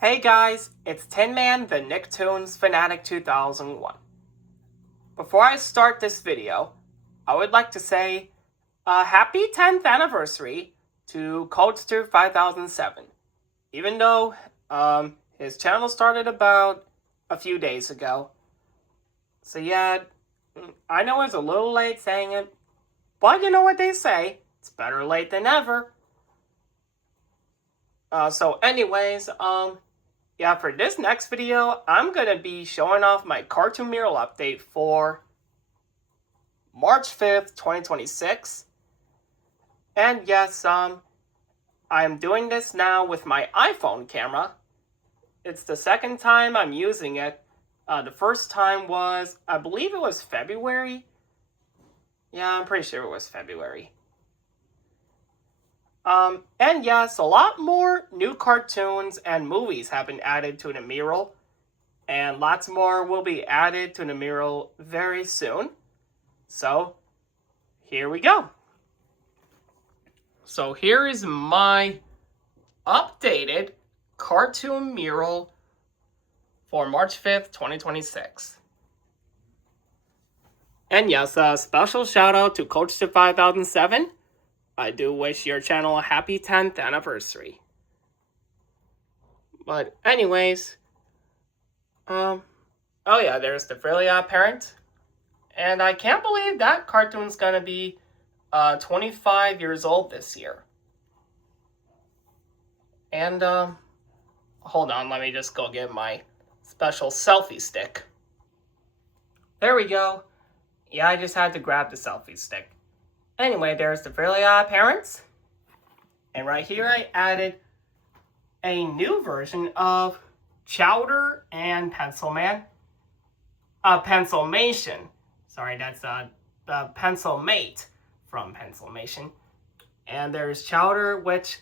Hey guys, it's Tin Man, the Nicktoons Fanatic 2001. Before I start this video, I would like to say happy 10th anniversary to Coldster 5007. Even though his channel started about a few days ago. So yeah, I know it's a little late saying it, but you know what they say, it's better late than never. Yeah, for this next video, I'm going to be showing off my cartoon mural update for March 5th, 2026. And yes, I'm doing this now with my iPhone camera. It's the second time I'm using it. The first time was, I believe it was February. Yeah, I'm pretty sure it was February. And yes, a lot more new cartoons and movies have been added to the mural. And lots more will be added to the mural very soon. So, here we go. So here is my updated cartoon mural for March 5th, 2026. And yes, a special shout out to Coach 5007. I do wish your channel a happy 10th anniversary. But anyways, oh yeah, there's the Fairly Odd Parent. And I can't believe that cartoon's gonna be 25 years old this year. And hold on, let me just go get my special selfie stick. There we go. Yeah, I just had to grab the selfie stick. Anyway, there's the Fairly Odd Parents. And right here I added a new version of Chowder and Pencilman. Pencilmation. Sorry, that's the Pencilmate from Pencilmation. And there's Chowder, which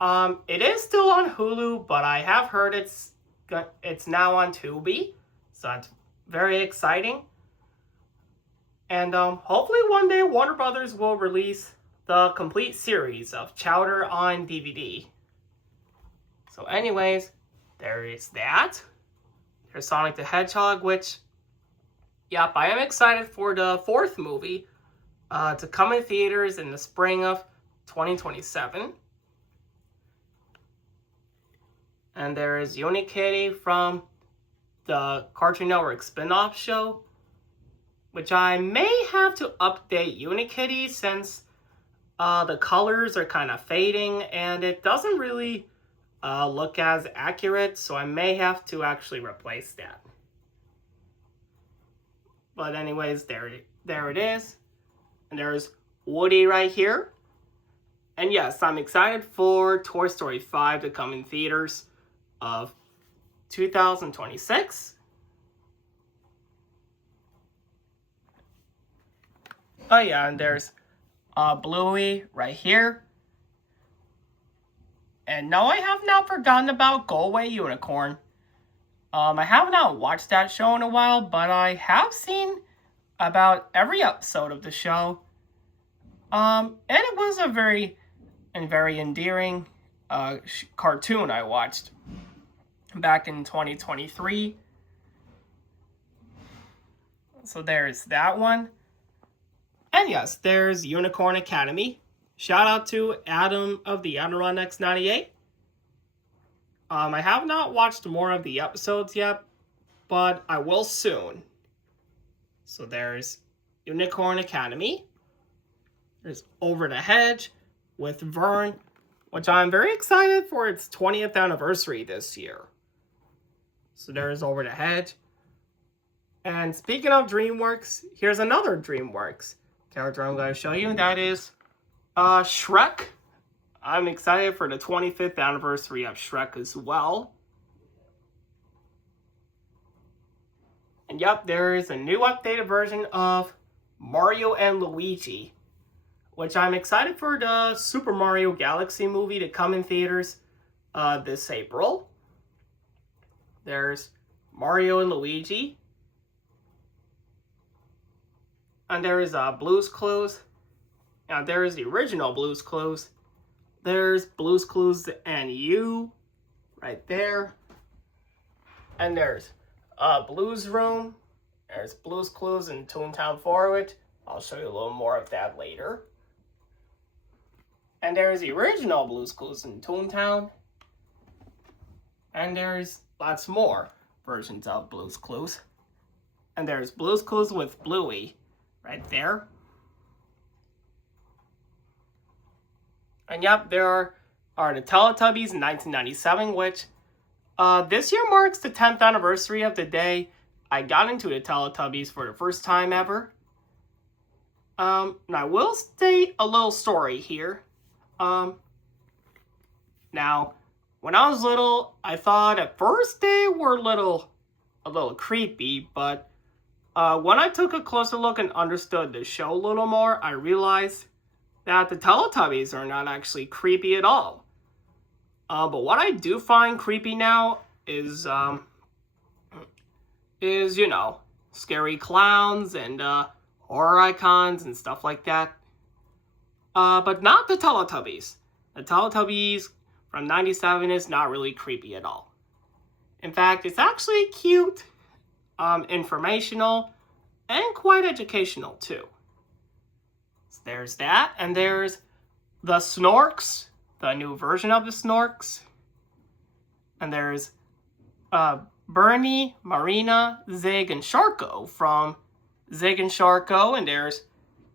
it is still on Hulu, but I have heard it's now on Tubi, so that's very exciting. And hopefully one day Warner Brothers will release the complete series of Chowder on DVD. So anyways, there is that. There's Sonic the Hedgehog, which, yep, I am excited for the fourth movie to come in theaters in the spring of 2027. And there is Unikitty from the Cartoon Network spin-off show, which I may have to update Unikitty since the colors are kind of fading and it doesn't really look as accurate, so I may have to actually replace that. But anyways, there it is. And there's Woody right here. And yes, I'm excited for Toy Story 5 to come in theaters of 2026. Oh yeah, and there's Bluey right here. And no, I have not forgotten about Go Away Unicorn. I have not watched that show in a while, but I have seen about every episode of the show. And it was a very endearing cartoon I watched back in 2023. So there's that one. And yes, there's Unicorn Academy. Shout out to Adam of the Adirondack 98. I have not watched more of the episodes yet, but I will soon. So there's Unicorn Academy. There's Over the Hedge with Vern, which I'm very excited for its 20th anniversary this year. So there's Over the Hedge. And speaking of DreamWorks, here's another DreamWorks character I'm going to show you. That is Shrek. I'm excited for the 25th anniversary of Shrek as well. And yep, there is a new updated version of Mario and Luigi, which I'm excited for the Super Mario Galaxy movie to come in theaters this April. There's Mario and Luigi. And there is Blue's Clues. Now there is the original Blue's Clues. There's Blue's Clues and You right there. And there's Blues Room. There's Blues Clues and Toontown Forward. I'll show you a little more of that later. And there's the original Blues Clues in Toontown. And there's lots more versions of Blues Clues. And there's Blues Clues with Bluey right there. And yep, there are the Teletubbies in 1997, which this year marks the 10th anniversary of the day I got into the Teletubbies for the first time ever. And I will state a little story here. Now, when I was little, I thought at first they were a little creepy, but when I took a closer look and understood the show a little more, I realized that the Teletubbies are not actually creepy at all. But what I do find creepy now is you know, scary clowns and horror icons and stuff like that. But not the Teletubbies. The Teletubbies from 97 is not really creepy at all. In fact, it's actually cute, informational, and quite educational too. So there's that, and there's the Snorks, the new version of the Snorks. And there's Bernie, Marina, Zig, and Sharko from Zig and Sharko, and there's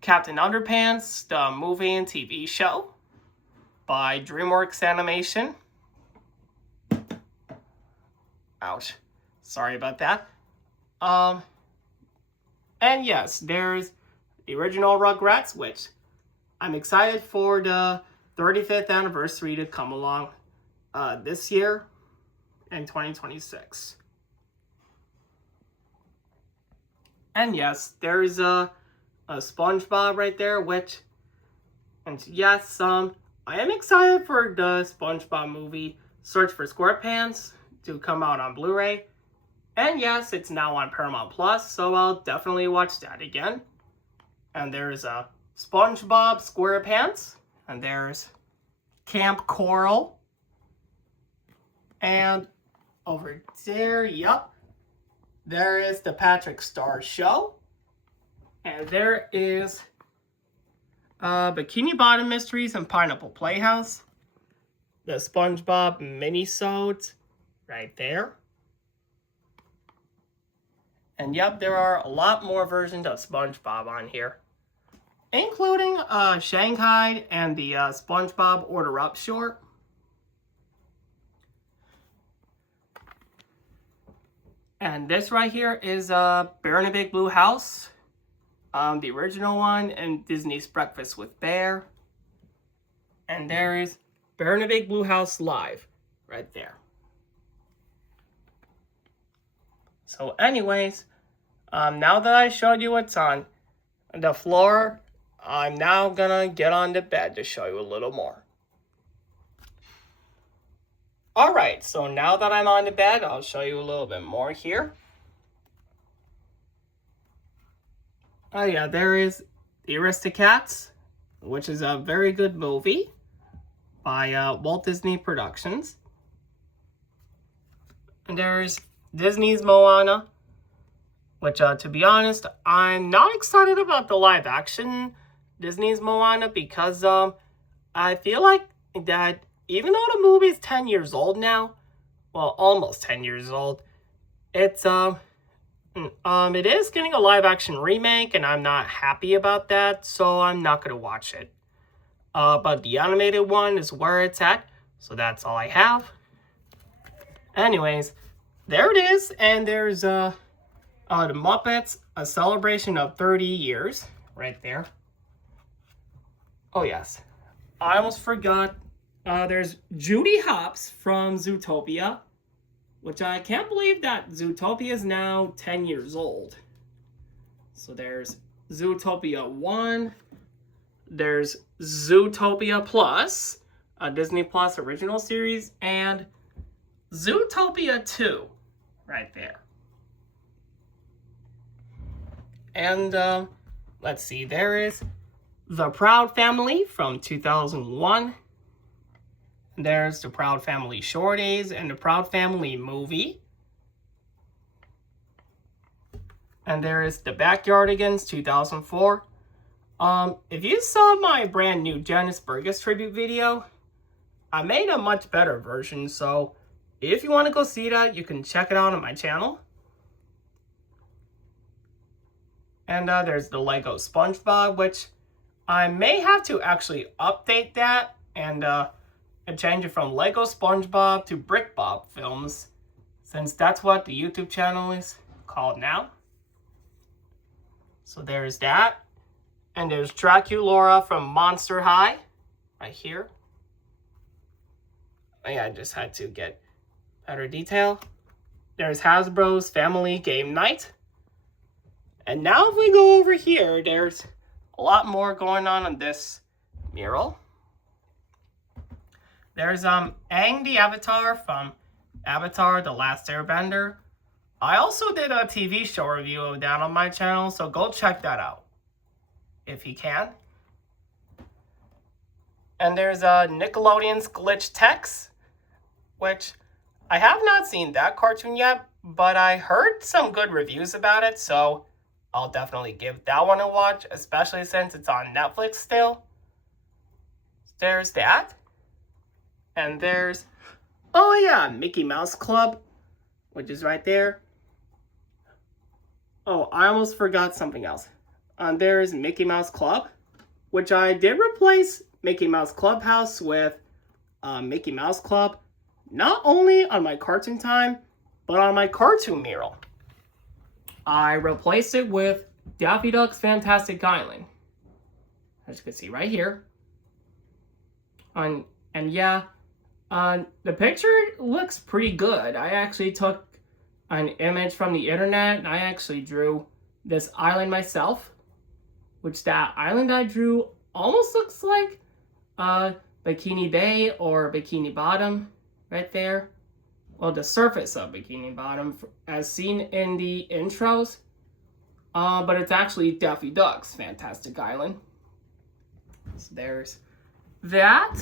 Captain Underpants, the movie and TV show by DreamWorks Animation. Ouch. Sorry about that. And yes, there's the original Rugrats, which I'm excited for the 35th anniversary to come along this year in 2026. And yes, there's a SpongeBob right there, which, and yes, I am excited for the SpongeBob movie Search for SquarePants to come out on Blu-ray. And yes, it's now on Paramount Plus, so I'll definitely watch that again. And there's a SpongeBob SquarePants, and there's Camp Coral. And over there, yup, there is the Patrick Star Show. And there is Bikini Bottom Mysteries and Pineapple Playhouse. The SpongeBob minisodes right there. And yep, there are a lot more versions of SpongeBob on here, including Shanghai and the SpongeBob Order Up short. And this right here is Bear in a Big Blue House, the original one, and Disney's Breakfast with Bear. And there is Bear in a Big Blue House Live right there. So anyways, now that I showed you what's on the floor, I'm now gonna get on to bed to show you a little more. Alright, so now that I'm on the bed, I'll show you a little bit more here. Oh yeah, there is The Aristocats, which is a very good movie by Walt Disney Productions. And there's Disney's Moana, which, to be honest, I'm not excited about the live-action Disney's Moana because I feel like that even though the movie is 10 years old now, well, almost 10 years old, it's it is getting a live-action remake, and I'm not happy about that, so I'm not going to watch it. But the animated one is where it's at, so that's all I have. Anyways, there it is, and there's the Muppets, a celebration of 30 years, right there. Oh yes, I almost forgot, there's Judy Hopps from Zootopia, which I can't believe that Zootopia is now 10 years old. So there's Zootopia 1, there's Zootopia Plus, a Disney Plus original series, and Zootopia 2, right there. And let's see, there is The Proud Family from 2001. There's the Proud Family Shorties and the Proud Family movie. And there is the Backyardigans 2004. If you saw my brand new Janice Burgess tribute video, I made a much better version, so if you want to go see that, you can check it out on my channel. And there's the Lego SpongeBob, which I may have to actually update that and change it from Lego SpongeBob to Brick Bob Films, since that's what the YouTube channel is called now. So there's that. And there's Draculaura from Monster High, right here. Oh yeah, I just had to get better detail. There's Hasbro's Family Game Night. And now if we go over here, there's a lot more going on this mural. There's Aang the Avatar from Avatar The Last Airbender. I also did a TV show review of that on my channel, so go check that out if you can. And there's Nickelodeon's Glitch Tex, which I have not seen that cartoon yet, but I heard some good reviews about it, so I'll definitely give that one a watch, especially since it's on Netflix still. There's that. And there's, oh yeah, Mickey Mouse Club, which is right there. Oh, I almost forgot something else. There's Mickey Mouse Club, which I did replace Mickey Mouse Clubhouse with Mickey Mouse Club, not only on my cartoon time, but on my cartoon mural. I replaced it with Daffy Duck's Fantastic Island, as you can see right here. And yeah, the picture looks pretty good. I actually took an image from the internet, and I actually drew this island myself, which that island I drew almost looks like Bikini Bay or Bikini Bottom right there. Well, the surface of Bikini Bottom as seen in the intros, but it's actually Daffy Duck's Fantastic Island. So there's that.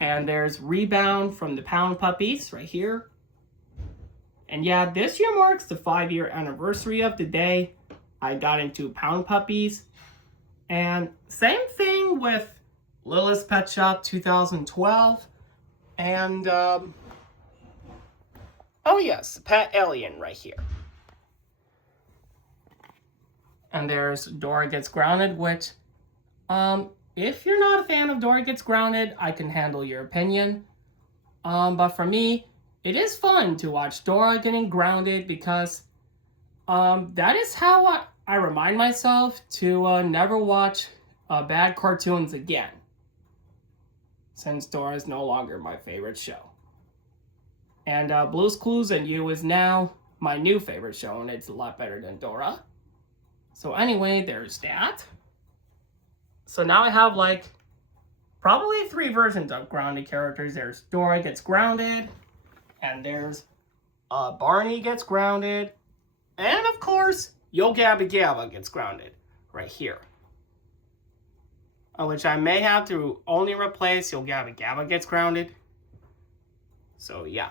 And there's Rebound from the Pound Puppies right here. And yeah, this year marks the 5-year anniversary of the day I got into Pound Puppies. And same thing with Lilith's Pet Shop 2012. And, oh yes, Pet Alien right here. And there's Dora Gets Grounded, which, if you're not a fan of Dora Gets Grounded, I can handle your opinion. But for me, it is fun to watch Dora getting grounded because that is how I remind myself to never watch bad cartoons again, since Dora is no longer my favorite show. And Blue's Clues and You is now my new favorite show, and it's a lot better than Dora. So anyway, there's that. So now I have like probably 3 versions of grounded characters. There's Dora Gets Grounded, and there's Barney Gets Grounded, and of course, Yo Gabba Gabba Gets Grounded right here. Which I may have to only replace Yo Gabba Gabba Gets Grounded. So yeah.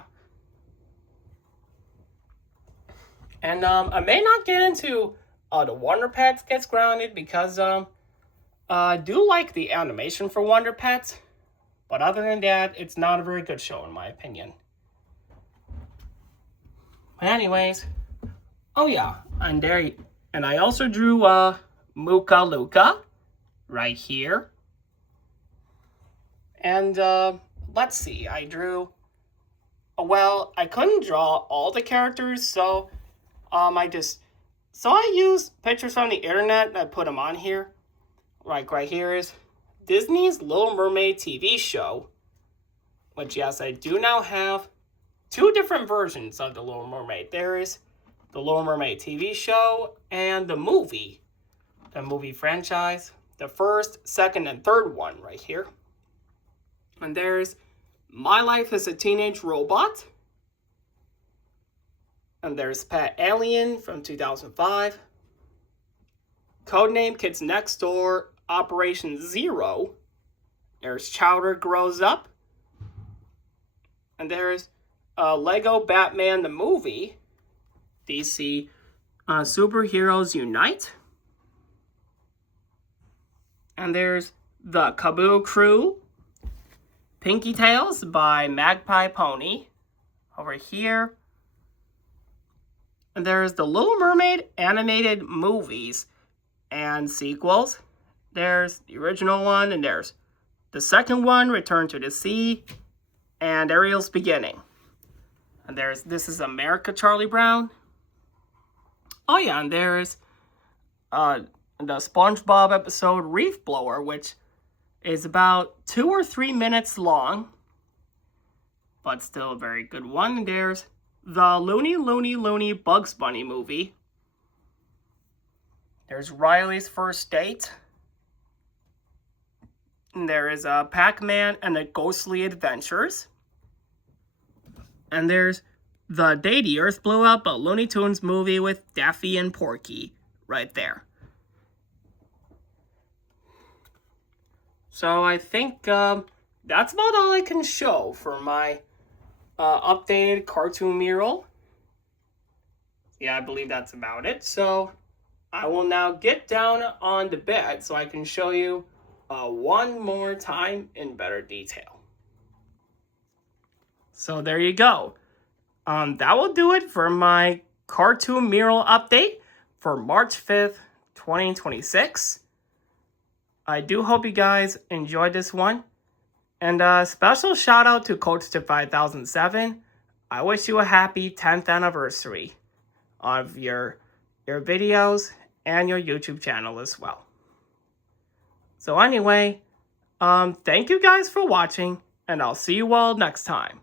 And I may not get into the Wonder Pets Gets Grounded because I do like the animation for Wonder Pets, but other than that, it's not a very good show in my opinion. But anyways, oh yeah, and I also drew Muka Luka right here. And let's see, I drew, well, I couldn't draw all the characters, so I used pictures from the internet and I put them on here. Like right here is Disney's Little Mermaid TV show, which yes, I do now have 2 different versions of the Little Mermaid. There is the Little Mermaid TV show and the movie franchise, the first, second, and third one right here. And there's My Life as a Teenage Robot. And there's Pet Alien from 2005. Codename Kids Next Door, Operation Zero. There's Chowder Grows Up, And there's Lego Batman the movie, DC Superheroes Unite. And there's the Kaboo Crew, Pinky Tales by Magpie Pony over here. And there's the Little Mermaid animated movies and sequels. There's the original one, and there's the second one, Return to the Sea, and Ariel's Beginning. And there's This Is America, Charlie Brown. Oh yeah, and there's the SpongeBob episode Reef Blower, which is about 2 or 3 minutes long, but still a very good one. And there's the Looney Bugs Bunny movie. There's Riley's First Date. And there is Pac-Man and the Ghostly Adventures. And there's the Day the Earth Blew Up, a Looney Tunes movie with Daffy and Porky right there. So I think that's about all I can show for my updated cartoon mural. Yeah, I believe that's about it. So I will now get down on the bed so I can show you one more time in better detail. So there you go. That will do it for my cartoon mural update for March 5th, 2026. I do hope you guys enjoyed this one. And a special shout out to Coach Tip 5007. I wish you a happy 10th anniversary of your videos and your YouTube channel as well. So anyway, thank you guys for watching, and I'll see you all next time.